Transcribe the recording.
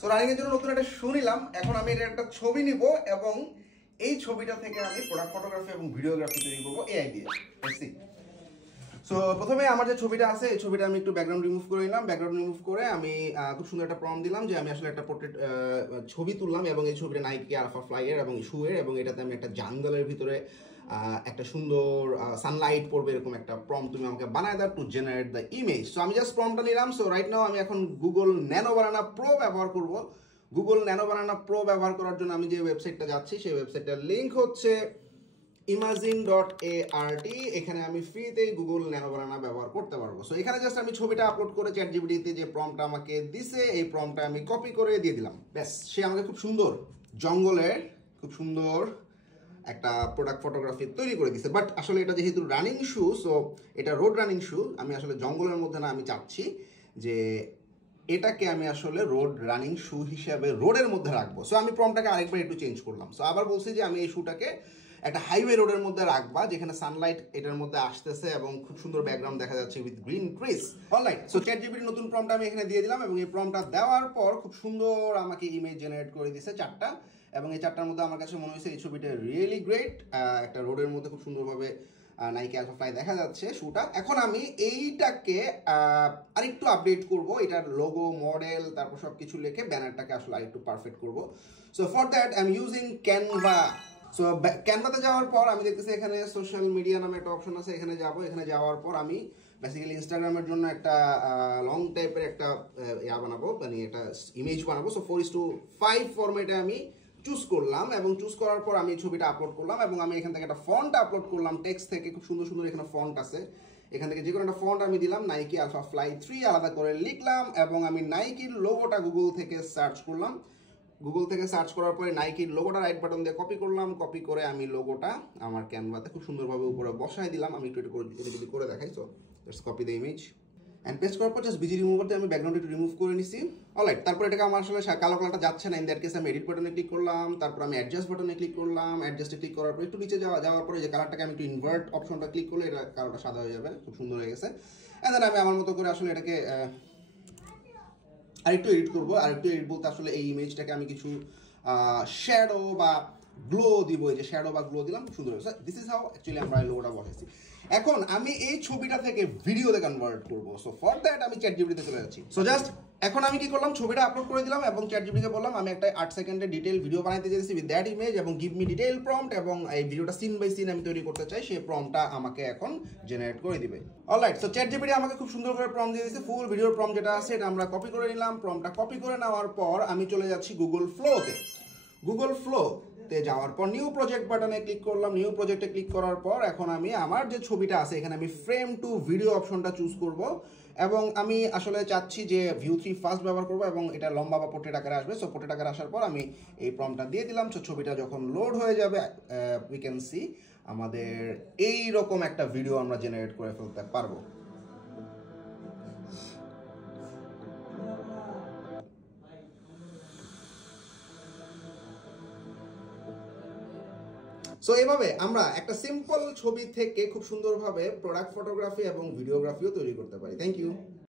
So running এর জন্য নতুন একটা শু নিলাম। এখন আমি এর একটা ছবি নিব এবং এই ছবিটা থেকে আমি প্রোডাক্ট ফটোগ্রাফি এবং ভিডিওগ্রাফি তৈরি করবো এআই দিয়ে। সো প্রথমে আমার যে ছবিটা আছে এই ছবিটা আমি একটু ব্যাকগ্রাউন্ড রিমুভ করে নিলাম। ব্যাকগ্রাউন্ড রিমুভ করে আমি খুব সুন্দর একটা প্রম্পট দিলাম যে আমি আসলে একটা পোর্ট্রেট ছবি তুললাম এবং এই ছবিটা নাইকি আলফা ফ্লাইয়ের এবং শুয়ের, এবং এটাতে আমি একটা জাঙ্গলের ভিতরে একটা সুন্দর সানলাইট পড়বে এরকম একটা প্রম্পট তুমি আমাকে বানায় দাও to generate the image. So আমি জাস্ট প্রম্পটটা নিলাম। সো রাইট নাও আমি এখন গুগল ন্যানো বানানা প্রো ব্যবহার করব। গুগল ন্যানো বানানা প্রো ব্যবহার করার জন্য আমি যে ওয়েবসাইটটা যাচ্ছি সেই ওয়েবসাইটটার লিঙ্ক হচ্ছে imagine.art। এখানে আমি ফ্রিতেই গুগল ন্যানো বানানা ব্যবহার করতে পারবো। সো এখানে জাস্ট আমি ছবিটা আপলোড করে চ্যাটজিপিটিতে যে প্রম্পটটা আমাকে দিছে এই প্রম্পটটা আমি কপি করে দিয়ে দিলাম। ব্যাস, সে আমাকে খুব সুন্দর জঙ্গলের খুব সুন্দর একটা প্রোডাক্ট ফটোগ্রাফি তৈরি করে দিছে। বাট আসলে এটা যেহেতু রানিং শু, সো এটা রোড রানিং শু, আমি আসলে জঙ্গলের মধ্যে না, আমি চাচ্ছি যে এটাকে আমি আসলে রোড রানিং শু হিসাবে রোডের মধ্যে রাখবো। সো আমি প্রম্পটটাকে আরেকবার একটু চেঞ্জ করলাম। সো আবার বলছি যে আমি এই শুটাকে একটা হাইওয়ে রোডের মধ্যে রাখবা যেখানে সানলাইট এটার মধ্যে আসতেছে এবং খুব সুন্দর ব্যাকগ্রাউন্ড দেখা যাচ্ছে with green trees. Alright, so ChatGPT নতুন প্রম্পট আমি এখানে দিয়ে দিলাম এবং এই প্রম্পটটা দেওয়ার পর খুব সুন্দর আমাকে ইমেজ জেনারেট করে দিয়েছে 4টা, এবং এই 4টার মধ্যে আমার কাছে মনে হয়েছে এই ছবিটা রিয়েলি গ্রেট। একটা রোডের মধ্যে খুব সুন্দরভাবে নাইকি আলফা ফ্লাই দেখা যাচ্ছে শুটা। এখন আমি এইটাকে আরেকটু আপডেট করব, এটার লোগো মডেল তারপর সব কিছু লিখে ব্যানারটাকে আসলে আরেকটু পারফেক্ট করব। So for that I am using Canva. So ক্যানভাতে যাওয়ার পর আমি দেখতেছি এখানে সোশ্যাল মিডিয়া নামে একটা অপশন আছে, এখানে যাব। এখানে যাওয়ার পর আমি বেসিক্যালি ইনস্টাগ্রামের জন্য একটা লং টাইপের একটা বানাবো, মানে একটা ইমেজ বানাবো। সো 4:5 ফরম্যাটে আমি চুজ করলাম এবং চুজ করার পর আমি ছবিটা আপলোড করলাম এবং আমি এখান থেকে একটা ফন্ট আপলোড করলাম টেক্সট থেকে। খুব সুন্দর সুন্দর এখানে ফন্ট আছে, এখান থেকে যে কোনো একটা ফন্ট আমি দিলাম, নাইকি আলফা ফ্লাই 3 আলাদা করে লিখলাম এবং আমি নাইকির লোগোটা গুগল থেকে সার্চ করলাম। গুগল থেকে সার্চ করার পরে নাইকির লোগোটা রাইট বাটন দিয়ে কপি করলাম। কপি করে আমি লোগোটা আমার ক্যানভাতে খুব সুন্দরভাবে উপরে বসায় দিলাম। আমি একটু যদি করে দেখাই। So just copy the image and paste করার পর জাস্ট বিজি রিমুভার দিয়ে আমি ব্যাকগ্রাউন্ড একটু রিমুভ করে নিছি। অলরাইট, তারপর এটাকে আমার আসলে কালো কালারটা যাচ্ছে না, ইন দ্যাট কেস আমি এডিট বাটনে ক্লিক করলাম। তারপর আমি অ্যাডজাস্ট বাটনে ক্লিক করলাম। অ্যাডজাস্টে ক্লিক করার পর একটু নিচে যাওয়ার পরে যে কালারটাকে আমি একটু ইনভার্ট অপশনটা ক্লিক করলে এটা কালারটা সাদা হয়ে যাবে, খুব সুন্দর হয়ে গেছে। অ্যান্ড দেন আমি আমার মতো করে আসলে এটাকে আরেকটু এডিট করবো। আরেকটু এডিট বলতে আসলে এই ইমেজটাকে আমি কিছু শ্যাডো বা গ্লো দিব। এই যে শ্যাডো বা গ্লো দিলাম, খুব সুন্দর হয়েছে। দিস ইজ হাউ অ্যাকচুয়ালি আমরা লোগোটা বসাইছি। এখন আমি এই ছবিটা থেকে ভিডিওতে কনভার্ট করবো। সো ফর দ্যাট আমি চ্যাটজিপিটিতে চলে যাচ্ছি। সো জাস্ট এখন আমি কি করলাম, ছবিটা আপলোড করে দিলাম এবং চ্যাটজিপিটিকে বললাম আমি একটা 8 সেকেন্ডের ডিটেল ভিডিও বানাইতে চাইছি উইথ দ্যাট ইমেজ এবং গিভ মি ডিটেল প্রম্পট, এবং এই ভিডিওটা সিন বাই সিন আমি তৈরি করতে চাই, সেই প্রম্পটটা আমাকে এখন জেনারেট করে দিবে। অলরাইট, সো চ্যাটজিপিটি আমাকে খুব সুন্দর করে প্রম্পট দিয়ে দিয়েছে। ফুল ভিডিওর প্রম্পট যেটা আছে এটা আমরা কপি করে নিলাম। প্রম্পটটা কপি করে নেওয়ার পর আমি চলে যাচ্ছি গুগল ফ্লোতে। গুগল ফ্লোতে যাওয়ার পর নিউ প্রজেক্ট বাটনে ক্লিক করলাম। নিউ প্রজেক্টে ক্লিক করার পর এখন আমি আমার যে ছবিটা আছে এখানে আমি ফ্রেম টু ভিডিও অপশনটা চুজ করব এবং আমি আসলে চাচ্ছি যে ভিউ 3 ফাস্ট ব্যবহার করব এবং এটা লম্বা বা পোর্ট্রেট আকারে আসবে। সো পোর্ট্রেট আকারে আসার পর আমি এই প্রম্পটটা দিয়ে দিলাম। সো ছবিটা যখন লোড হয়ে যাবে উই ক্যান সি আমাদের এই রকম একটা ভিডিও আমরা জেনারেট করে ফেলতে পারবো। সো এইভাবে আমরা একটা সিম্পল ছবি থেকে খুব সুন্দরভাবে প্রোডাক্ট ফটোগ্রাফি এবং ভিডিওগ্রাফিও তৈরি করতে পারি। Thank you.